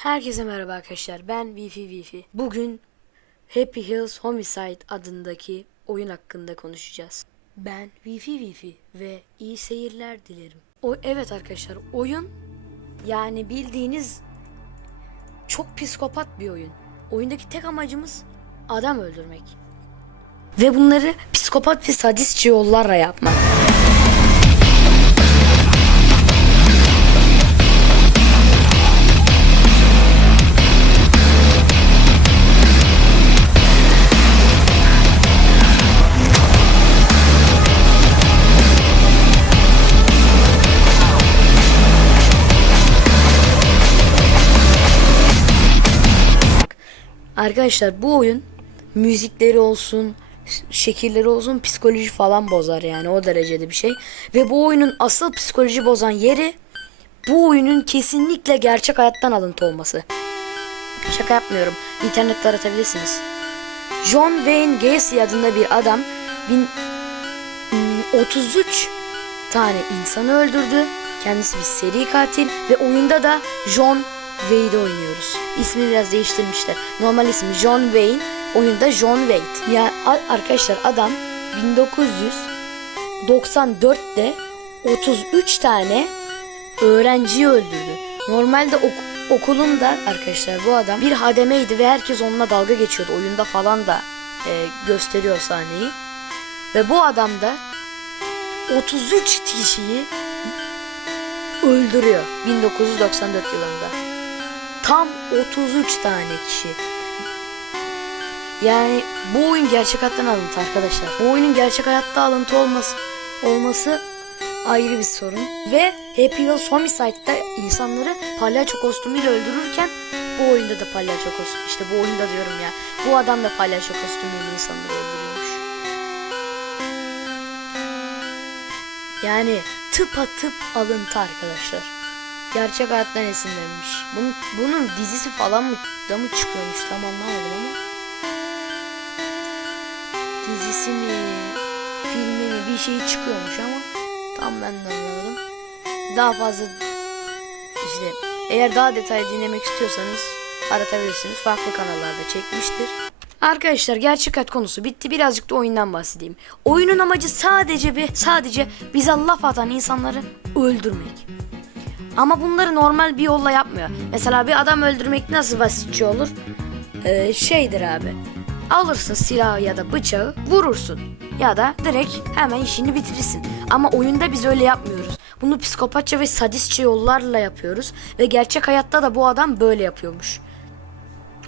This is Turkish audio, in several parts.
Herkese merhaba arkadaşlar. Ben Wifi Wifi. Bugün Happy Hills Homicide adındaki oyun hakkında konuşacağız. Ben Wifi Wifi ve iyi seyirler dilerim. O evet arkadaşlar, oyun yani bildiğiniz çok psikopat bir oyun. Oyundaki tek amacımız adam öldürmek. Ve bunları psikopat ve sadistçe yollarla yapmak. Arkadaşlar bu oyun müzikleri olsun, şekilleri olsun psikoloji falan bozar yani o derecede bir şey. Ve bu oyunun asıl psikoloji bozan yeri bu oyunun kesinlikle gerçek hayattan alıntı olması. Şaka yapmıyorum. İnternette aratabilirsiniz. John Wayne Gacy adında bir adam bin, hmm, 33 tane insanı öldürdü. Kendisi bir seri katil ve oyunda da John Wayne'i oynuyoruz. İsmini biraz değiştirmişler. Normal ismi John Wayne, oyunda John Wade. Ya a- arkadaşlar adam 1994'te 33 tane öğrenciyi öldürdü. Normalde ok- okulunda arkadaşlar bu adam bir hademeydi ve herkes onunla dalga geçiyordu. Oyunda falan da e, gösteriyor sahneyi. Ve bu adam da 33 kişiyi öldürüyor 1994 yılında. Tam 33 tane kişi. Yani bu oyun gerçek hayattan alıntı arkadaşlar. Bu oyunun gerçek hayatta alıntı olması olması ayrı bir sorun. Ve Happy Wheels Homicide'da insanları palyaço kostümüyle öldürürken bu oyunda da palyaço kostüm. İşte bu oyunda diyorum ya. Bu adam da palyaço kostümüyle insanları öldürüyormuş. Yani tıpatıp alıntı arkadaşlar. Gerçek hayattan esinlenmiş. Bunun, bunun dizisi falan mı da mı çıkıyormuş tam anlamadım ama. Dizisi mi, filmi mi bir şey çıkıyormuş ama tam ben de anlamadım. Daha fazla işte eğer daha detaylı dinlemek istiyorsanız aratabilirsiniz. Farklı kanallarda çekmiştir. Arkadaşlar gerçek hayat konusu bitti. Birazcık da oyundan bahsedeyim. Oyunun amacı sadece ve sadece bize laf atan insanları öldürmek. Ama bunları normal bir yolla yapmıyor. Mesela bir adam öldürmek nasıl basitçe olur? Ee, şeydir abi. Alırsın silahı ya da bıçağı vurursun. Ya da direkt hemen işini bitirirsin. Ama oyunda biz öyle yapmıyoruz. Bunu psikopatça ve sadistçe yollarla yapıyoruz. Ve gerçek hayatta da bu adam böyle yapıyormuş.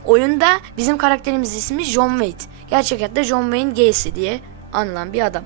Oyunda bizim karakterimizin ismi John Wayne. Gerçek hayatta John Wayne Gacy diye anılan bir adam.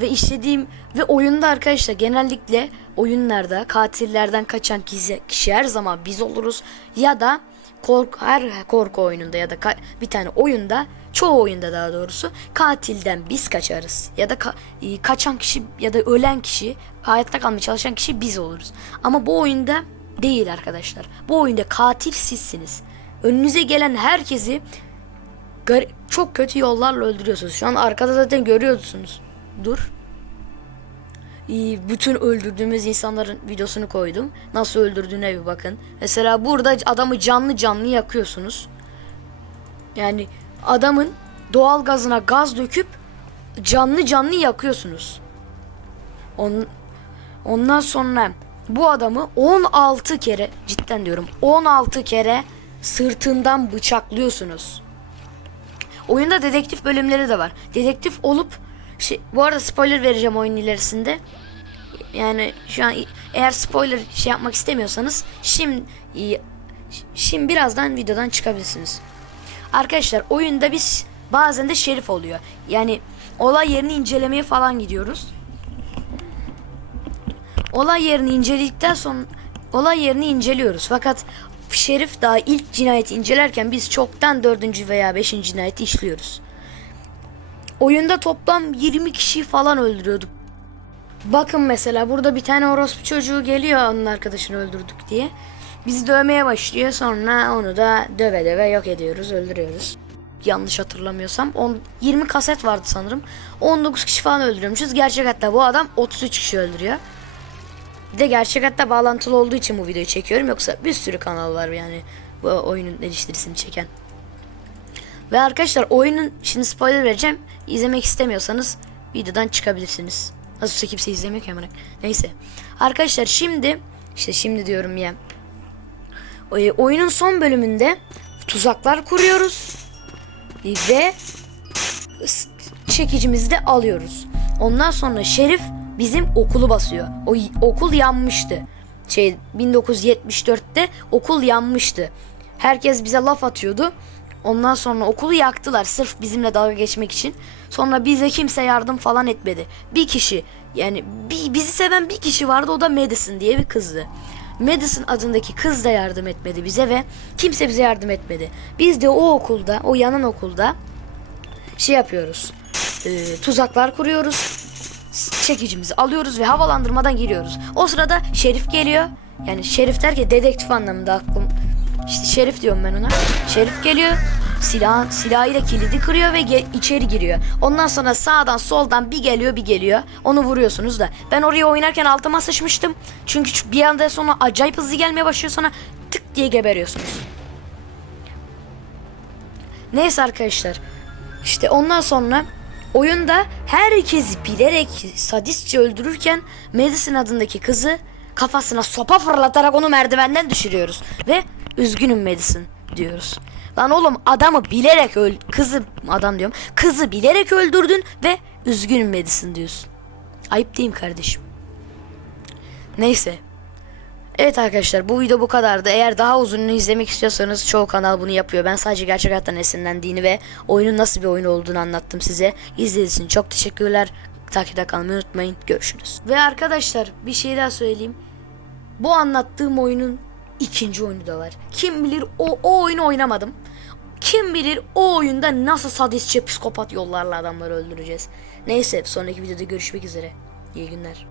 Ve işlediğim ve oyunda arkadaşlar genellikle oyunlarda katillerden kaçan kişi, kişi her zaman biz oluruz. Ya da korku, her korku oyununda ya da bir tane oyunda çoğu oyunda daha doğrusu katilden biz kaçarız. Ya da ka- e, kaçan kişi ya da ölen kişi hayatta kalmaya çalışan kişi biz oluruz. Ama bu oyunda değil arkadaşlar. Bu oyunda katil sizsiniz. Önünüze gelen herkesi çok kötü yollarla öldürüyorsunuz. Şu an arkada zaten görüyorsunuz. Dur. Bütün öldürdüğümüz insanların videosunu koydum. Nasıl öldürdüğüne bir bakın. Mesela burada adamı canlı canlı yakıyorsunuz. Yani adamın doğal gazına gaz döküp canlı canlı yakıyorsunuz. On, ondan sonra bu adamı 16 kere cidden diyorum 16 kere sırtından bıçaklıyorsunuz. Oyunda dedektif bölümleri de var. Dedektif olup şey, bu arada spoiler vereceğim oyun ilerisinde. Yani şu an eğer spoiler şey yapmak istemiyorsanız şimdi şimdi birazdan videodan çıkabilirsiniz. Arkadaşlar oyunda biz bazen de şerif oluyor. Yani olay yerini incelemeye falan gidiyoruz. Olay yerini inceledikten sonra olay yerini inceliyoruz. Fakat şerif daha ilk cinayeti incelerken biz çoktan dördüncü veya beşinci cinayeti işliyoruz. Oyunda toplam 20 kişi falan öldürüyorduk. Bakın mesela burada bir tane orospu çocuğu geliyor onun arkadaşını öldürdük diye. Bizi dövmeye başlıyor sonra onu da döve döve yok ediyoruz öldürüyoruz. Yanlış hatırlamıyorsam 10, 20 kaset vardı sanırım. 19 kişi falan öldürüyormuşuz. Gerçek hatta bu adam 33 kişi öldürüyor. Bir de gerçek hatta bağlantılı olduğu için bu videoyu çekiyorum. Yoksa bir sürü kanal var yani bu oyunun eleştirisini çeken. Ve arkadaşlar oyunun şimdi spoiler vereceğim. İzlemek istemiyorsanız videodan çıkabilirsiniz. Nasılsa kimse izlemiyor ki amına. Neyse. Arkadaşlar şimdi işte şimdi diyorum ya. E, oyunun son bölümünde tuzaklar kuruyoruz. Ve çekicimizi de alıyoruz. Ondan sonra Şerif bizim okulu basıyor. O okul yanmıştı. Şey 1974'te okul yanmıştı. Herkes bize laf atıyordu. Ondan sonra okulu yaktılar sırf bizimle dalga geçmek için. Sonra bize kimse yardım falan etmedi. Bir kişi yani bir, bizi seven bir kişi vardı o da Madison diye bir kızdı. Madison adındaki kız da yardım etmedi bize ve kimse bize yardım etmedi. Biz de o okulda, o yanan okulda şey yapıyoruz. e, tuzaklar kuruyoruz. Çekicimizi alıyoruz ve havalandırmadan giriyoruz. O sırada Şerif geliyor. Yani Şerif derken dedektif anlamında aklım. İşte Şerif diyorum ben ona. Şerif geliyor. Silah, silahıyla kilidi kırıyor ve içeri giriyor. Ondan sonra sağdan soldan bir geliyor bir geliyor. Onu vuruyorsunuz da. Ben oraya oynarken altıma sıçmıştım. Çünkü bir anda sonra acayip hızlı gelmeye başlıyor sonra tık diye geberiyorsunuz. Neyse arkadaşlar. İşte ondan sonra oyunda herkesi bilerek sadistçe öldürürken Madison adındaki kızı kafasına sopa fırlatarak onu merdivenden düşürüyoruz. Ve üzgünüm Madison diyoruz. Lan oğlum adamı bilerek öl kızı adam diyorum. Kızı bilerek öldürdün ve üzgünüm Madison diyorsun. Ayıp değil mi kardeşim? Neyse. Evet arkadaşlar bu video bu kadardı. Eğer daha uzununu izlemek istiyorsanız çoğu kanal bunu yapıyor. Ben sadece gerçek hayattan esinlendiğini ve oyunun nasıl bir oyun olduğunu anlattım size. İzlediğiniz için çok teşekkürler. Takipte kalmayı unutmayın. Görüşürüz. Ve arkadaşlar bir şey daha söyleyeyim. Bu anlattığım oyunun ikinci oyunu da var. Kim bilir o, o oyunu oynamadım. Kim bilir o oyunda nasıl sadistçe psikopat yollarla adamları öldüreceğiz. Neyse sonraki videoda görüşmek üzere. İyi günler.